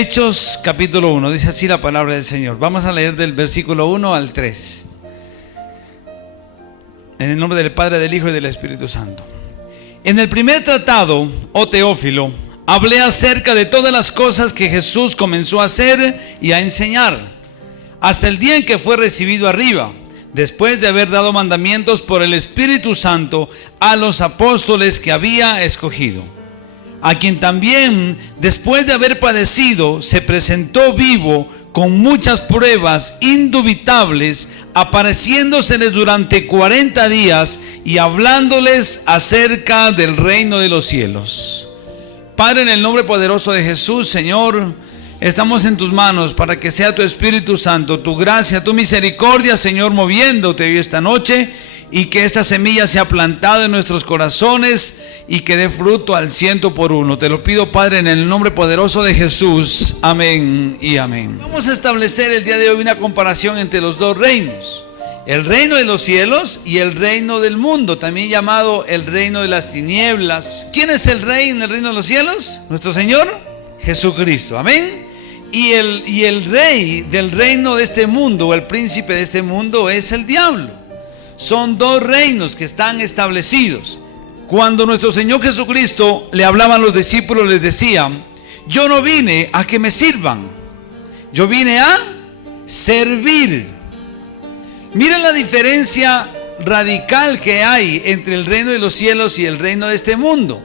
Hechos capítulo 1, dice así la palabra del Señor. Vamos a leer del versículo 1 al 3. En el nombre del Padre, del Hijo y del Espíritu Santo. En el primer tratado, oh Teófilo, hablé acerca de todas las cosas que Jesús comenzó a hacer y a enseñar, hasta el día en que fue recibido arriba, después de haber dado mandamientos por el Espíritu Santo a los apóstoles que había escogido, a quien también, después de haber padecido, se presentó vivo con muchas pruebas indubitables, apareciéndoseles durante 40 días y hablándoles acerca del reino de los cielos. Padre, en el nombre poderoso de Jesús, Señor, estamos en tus manos para que sea tu Espíritu Santo, tu gracia, tu misericordia, Señor, moviéndote hoy esta noche, y que esta semilla sea plantada en nuestros corazones y que dé fruto al 100%. Te lo pido, Padre, en el nombre poderoso de Jesús. Amén y amén. Vamos a establecer el día de hoy una comparación entre los dos reinos: el reino de los cielos y el reino del mundo, también llamado el reino de las tinieblas. ¿Quién es el rey en el reino de los cielos? Nuestro Señor Jesucristo. Amén. Y el rey del reino de este mundo, o el príncipe de este mundo, es el diablo. Son dos reinos que están establecidos. Cuando nuestro Señor Jesucristo le hablaban a los discípulos, les decía: yo no vine a que me sirvan, yo vine a servir. Miren la diferencia radical que hay entre el reino de los cielos y el reino de este mundo.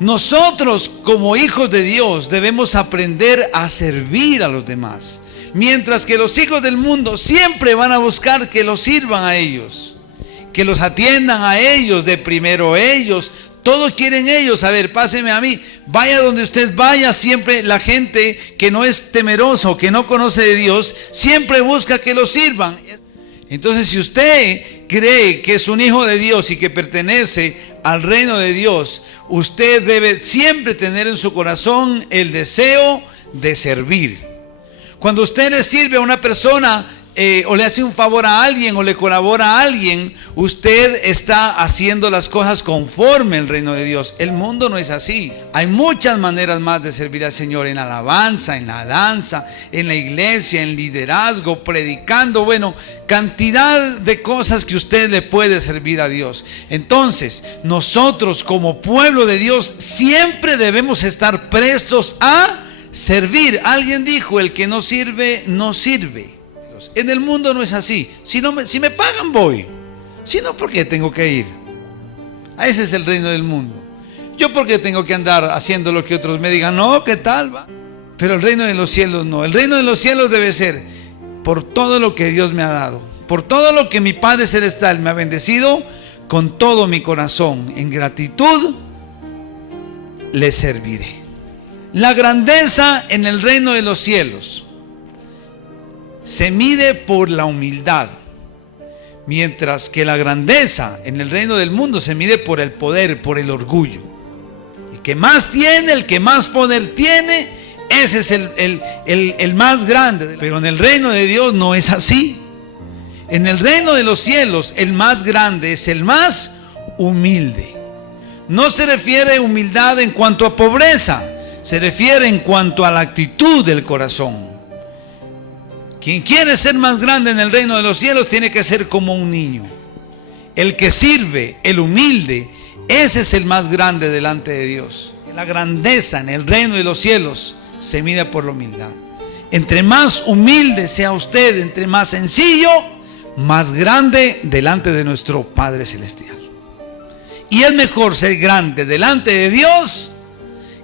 Nosotros, como hijos de Dios, debemos aprender a servir a los demás, mientras que los hijos del mundo siempre van a buscar que los sirvan a ellos, que los atiendan a ellos, de primero ellos. Todos quieren ellos. A ver, páseme a mí. Vaya donde usted vaya, siempre la gente que no es temerosa o que no conoce de Dios, siempre busca que los sirvan. Entonces, si usted cree que es un hijo de Dios y que pertenece al reino de Dios, usted debe siempre tener en su corazón el deseo de servir. Cuando usted le sirve a una persona, o le hace un favor a alguien, o le colabora a alguien, usted está haciendo las cosas conforme al reino de Dios. El mundo no es así. Hay muchas maneras más de servir al Señor: en alabanza, en la danza, en la iglesia, en liderazgo, predicando. Bueno, cantidad de cosas que usted le puede servir a Dios. Entonces, nosotros como pueblo de Dios siempre debemos estar prestos a servir. Alguien dijo: el que no sirve, no sirve. En el mundo no es así. Si me pagan, voy. Si no, ¿por qué tengo que ir? Ese es el reino del mundo. Yo, ¿por qué tengo que andar haciendo lo que otros me digan? No, ¿qué tal va? Pero el reino de los cielos no. El reino de los cielos debe ser por todo lo que Dios me ha dado, por todo lo que mi Padre Celestial me ha bendecido. Con todo mi corazón, en gratitud, le serviré. La grandeza en el reino de los cielos se mide por la humildad, mientras que la grandeza en el reino del mundo se mide por el poder, por el orgullo. El que más tiene, el que más poder tiene, ese es el más grande. Pero en el reino de Dios no es así. En el reino de los cielos, el más grande es el más humilde. No se refiere a humildad en cuanto a pobreza, se refiere en cuanto a la actitud del corazón. Quien quiere ser más grande en el reino de los cielos tiene que ser como un niño. El que sirve, el humilde, ese es el más grande delante de Dios. La grandeza en el reino de los cielos se mide por la humildad. Entre más humilde sea usted, entre más sencillo, más grande delante de nuestro Padre Celestial. Y es mejor ser grande delante de Dios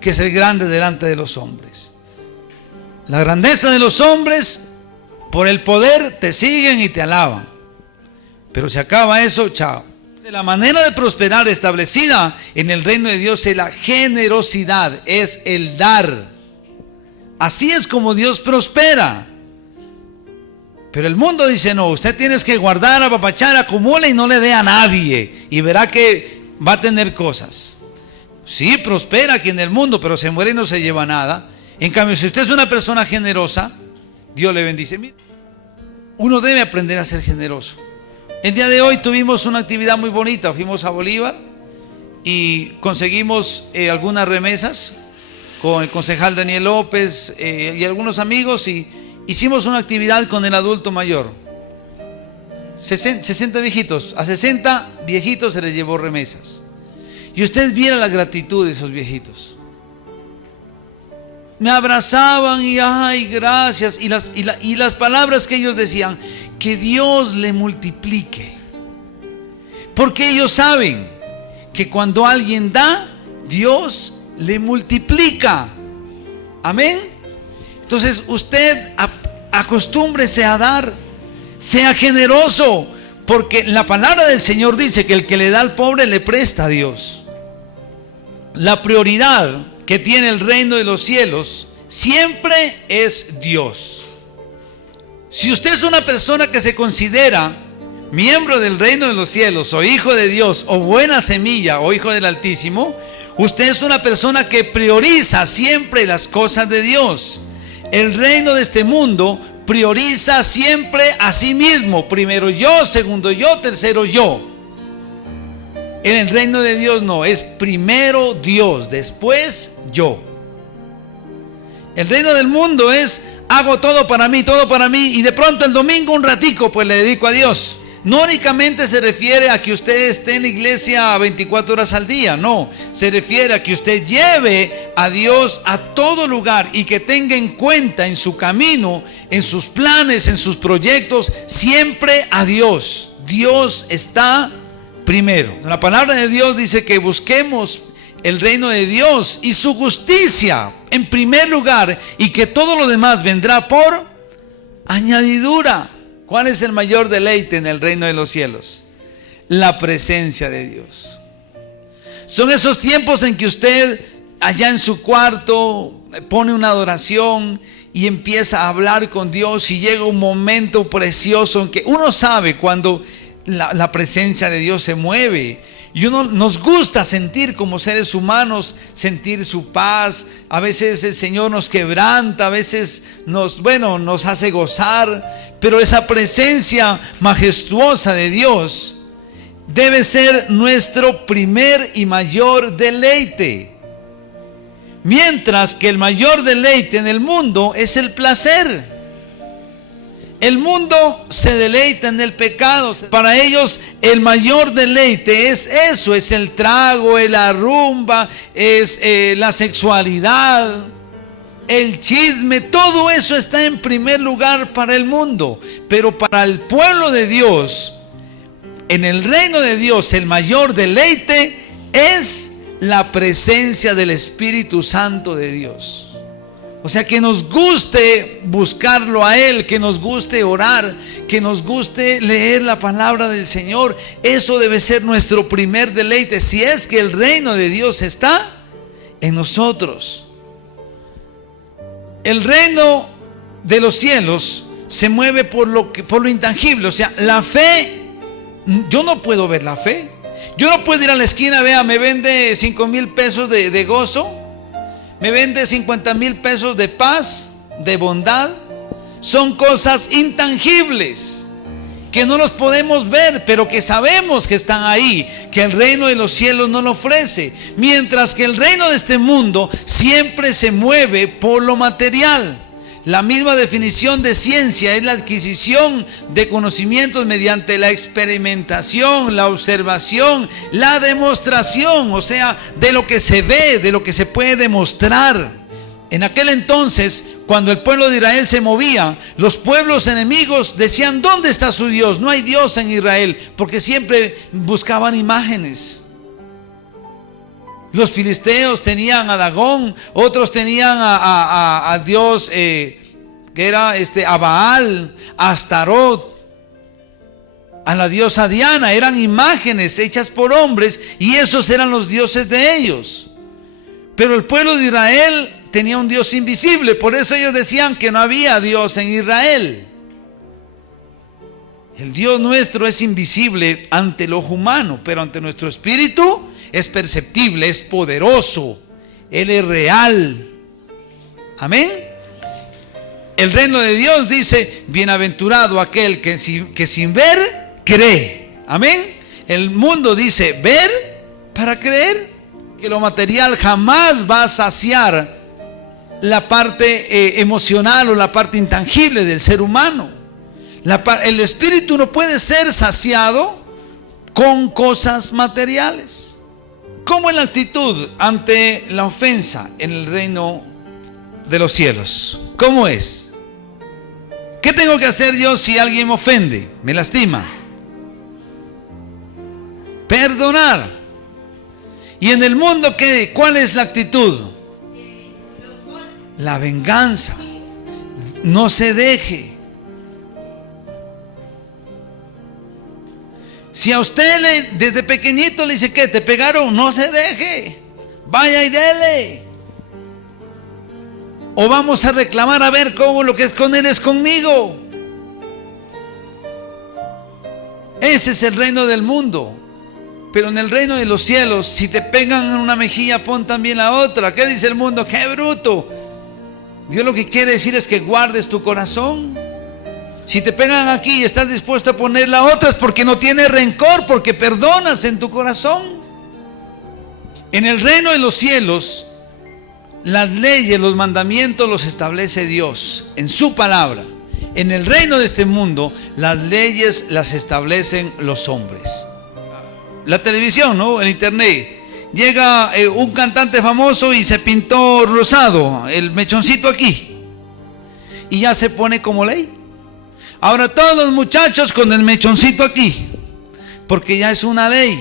que ser grande delante de los hombres. La grandeza de los hombres, por el poder te siguen y te alaban, pero se acaba eso, chao. La manera de prosperar establecida en el reino de Dios es la generosidad, es el dar. Así es como Dios prospera. Pero el mundo dice: no, usted tiene que guardar, apapachar, acumula y no le dé a nadie, y verá que va a tener cosas. Sí, prospera aquí en el mundo, pero se muere y no se lleva nada. En cambio, si usted es una persona generosa, Dios le bendice. Uno debe aprender a ser generoso. El día de hoy tuvimos una actividad muy bonita. Fuimos a Bolívar y conseguimos algunas remesas con el concejal Daniel López y algunos amigos, y hicimos una actividad con el adulto mayor. 60 viejitos, a 60 viejitos se les llevó remesas. Y usted viera la gratitud de esos viejitos. Me abrazaban y ay, gracias. Y las palabras que ellos decían, que Dios le multiplique. Porque ellos saben que cuando alguien da, Dios le multiplica. Amén. Entonces usted acostúmbrese a dar, sea generoso, porque la palabra del Señor dice que el que le da al pobre le presta a Dios. La prioridad que tiene el reino de los cielos siempre es Dios. Si usted es una persona que se considera miembro del reino de los cielos, o hijo de Dios, o buena semilla, o hijo del Altísimo, usted es una persona que prioriza siempre las cosas de Dios. El reino de este mundo prioriza siempre a sí mismo. Primero yo, segundo yo, tercero yo. En el reino de Dios no, es primero Dios, después yo. El reino del mundo es hago todo para mí, y de pronto el domingo un ratico pues le dedico a Dios. No únicamente se refiere a que usted esté en la iglesia 24 horas al día, no, se refiere a que usted lleve a Dios a todo lugar y que tenga en cuenta en su camino, en sus planes, en sus proyectos, siempre a Dios. Dios está primero. La palabra de Dios dice que busquemos el reino de Dios y su justicia en primer lugar, y que todo lo demás vendrá por añadidura. ¿Cuál es el mayor deleite en el reino de los cielos? La presencia de Dios. Son esos tiempos en que usted allá en su cuarto pone una adoración y empieza a hablar con Dios, y llega un momento precioso en que uno sabe cuando la presencia de Dios se mueve. Y uno nos gusta sentir como seres humanos, sentir su paz. A veces el Señor nos quebranta, a veces nos hace gozar. Pero esa presencia majestuosa de Dios debe ser nuestro primer y mayor deleite. Mientras que el mayor deleite en el mundo es el placer. El mundo se deleita en el pecado. Para ellos el mayor deleite es eso, es el trago, es la rumba, es la sexualidad, el chisme. Todo eso está en primer lugar para el mundo. Pero para el pueblo de Dios, en el reino de Dios, el mayor deleite es la presencia del Espíritu Santo de Dios. O sea, que nos guste buscarlo a Él, que nos guste orar, que nos guste leer la palabra del Señor. Eso debe ser nuestro primer deleite, si es que el reino de Dios está en nosotros. El reino de los cielos se mueve por lo intangible. O sea, la fe, yo no puedo ver la fe. Yo no puedo ir a la esquina, vea, me vende 5,000 pesos de gozo, me vende 50,000 pesos de paz, de bondad. Son cosas intangibles que no los podemos ver, pero que sabemos que están ahí, que el reino de los cielos nos lo ofrece. Mientras que el reino de este mundo siempre se mueve por lo material. La misma definición de ciencia es la adquisición de conocimientos mediante la experimentación, la observación, la demostración, o sea, de lo que se ve, de lo que se puede demostrar. En aquel entonces, cuando el pueblo de Israel se movía, los pueblos enemigos decían: ¿dónde está su Dios? No hay Dios en Israel, porque siempre buscaban imágenes. Los filisteos tenían a Dagón, otros tenían a Dios que era a Baal, a Astarot, a la diosa Diana. Eran imágenes hechas por hombres y esos eran los dioses de ellos. Pero el pueblo de Israel tenía un Dios invisible, por eso ellos decían que no había Dios en Israel. El Dios nuestro es invisible ante el ojo humano, pero ante nuestro espíritu es perceptible, es poderoso, Él es real. Amén. El reino de Dios dice: bienaventurado aquel que sin ver cree. Amén. El mundo dice: ver para creer. Que lo material jamás va a saciar la parte emocional o la parte intangible del ser humano. El espíritu no puede ser saciado con cosas materiales. ¿Cómo es la actitud ante la ofensa en el reino de los cielos? ¿Cómo es? ¿Qué tengo que hacer yo si alguien me ofende, me lastima? Perdonar. ¿Y en el mundo qué? ¿Cuál es la actitud? La venganza. No se deje. Si a usted desde pequeñito le dice que te pegaron, no se deje. Vaya y dele. O vamos a reclamar a ver cómo lo que es con él es conmigo. Ese es el reino del mundo. Pero en el reino de los cielos, si te pegan en una mejilla, pon también la otra. ¿Qué dice el mundo? ¡Qué bruto! Dios lo que quiere decir es que guardes tu corazón. Si te pegan aquí y estás dispuesto a poner la otra, es porque no tienes rencor, porque perdonas en tu corazón. En el reino de los cielos, las leyes, los mandamientos los establece Dios en su palabra. En el reino de este mundo, las leyes las establecen los hombres. La televisión, ¿no? El internet. Llega un cantante famoso y se pintó rosado, el mechoncito aquí, y ya se pone como ley. Ahora todos los muchachos con el mechoncito aquí, porque ya es una ley.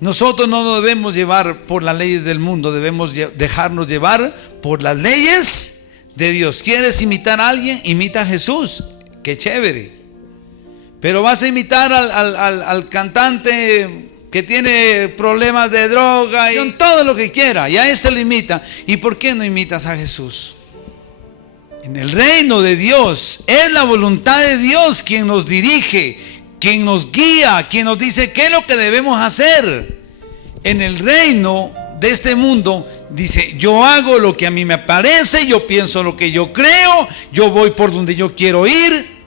Nosotros no nos debemos llevar por las leyes del mundo, debemos dejarnos llevar por las leyes de Dios. ¿Quieres imitar a alguien? Imita a Jesús. Qué chévere. Pero vas a imitar al cantante que tiene problemas de droga y todo lo que quiera, y a ese lo imita. ¿Y por qué no imitas a Jesús? En el reino de Dios es la voluntad de Dios quien nos dirige, quien nos guía, quien nos dice qué es lo que debemos hacer. En el reino de este mundo dice: yo hago lo que a mí me parece, yo pienso lo que yo creo, yo voy por donde yo quiero ir.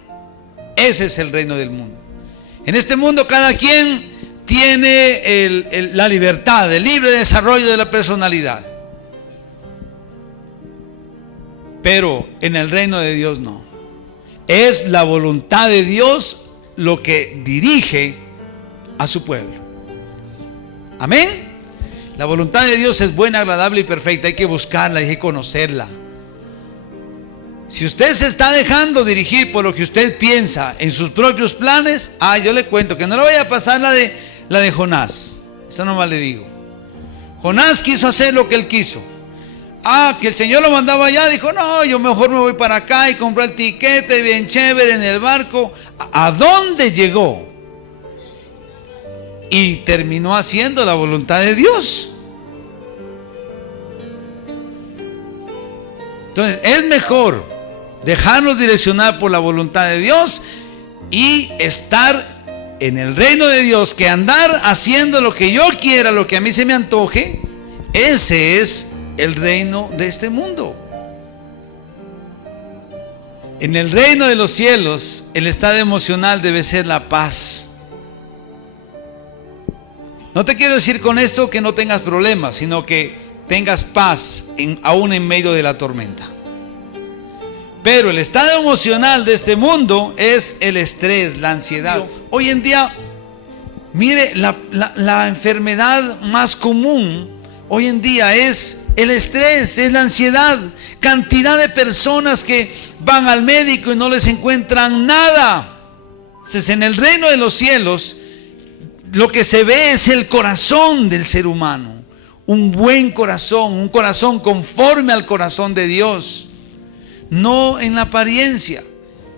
Ese es el reino del mundo. En este mundo cada quien tiene la libertad, el libre desarrollo de la personalidad. Pero en el reino de Dios no. Es la voluntad de Dios lo que dirige a su pueblo. Amén. La voluntad de Dios es buena, agradable y perfecta. Hay que buscarla, hay que conocerla. Si usted se está dejando dirigir por lo que usted piensa en sus propios planes, yo le cuento que no le vaya a pasar la de Jonás. Eso nomás le digo. Jonás quiso hacer lo que él quiso. Que el Señor lo mandaba allá, dijo: no, yo mejor me voy para acá, y compró el tiquete bien chévere en el barco. ¿A dónde llegó? Y terminó haciendo la voluntad de Dios. Entonces es mejor dejarnos direccionar por la voluntad de Dios y estar en el reino de Dios, que andar haciendo lo que yo quiera, lo que a mí se me antoje. Ese es el reino de este mundo. En el reino de los cielos, el estado emocional debe ser la paz. No te quiero decir con esto que no tengas problemas, sino que tengas paz aún en medio de la tormenta. Pero el estado emocional de este mundo es el estrés, la ansiedad. Hoy en día, mire, la enfermedad más común hoy en día es el estrés, es la ansiedad. Cantidad de personas que van al médico y no les encuentran nada. Entonces, en el reino de los cielos, lo que se ve es el corazón del ser humano. Un buen corazón, un corazón conforme al corazón de Dios. No en la apariencia.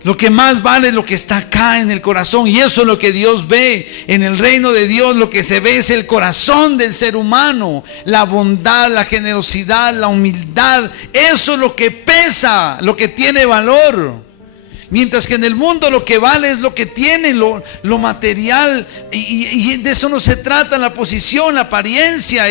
Lo que más vale es lo que está acá en el corazón, y eso es lo que Dios ve. En el reino de Dios lo que se ve es el corazón del ser humano, la bondad, la generosidad, la humildad. Eso es lo que pesa, lo que tiene valor. Mientras que en el mundo lo que vale es lo que tiene, lo material, y de eso no se trata, la posición, la apariencia,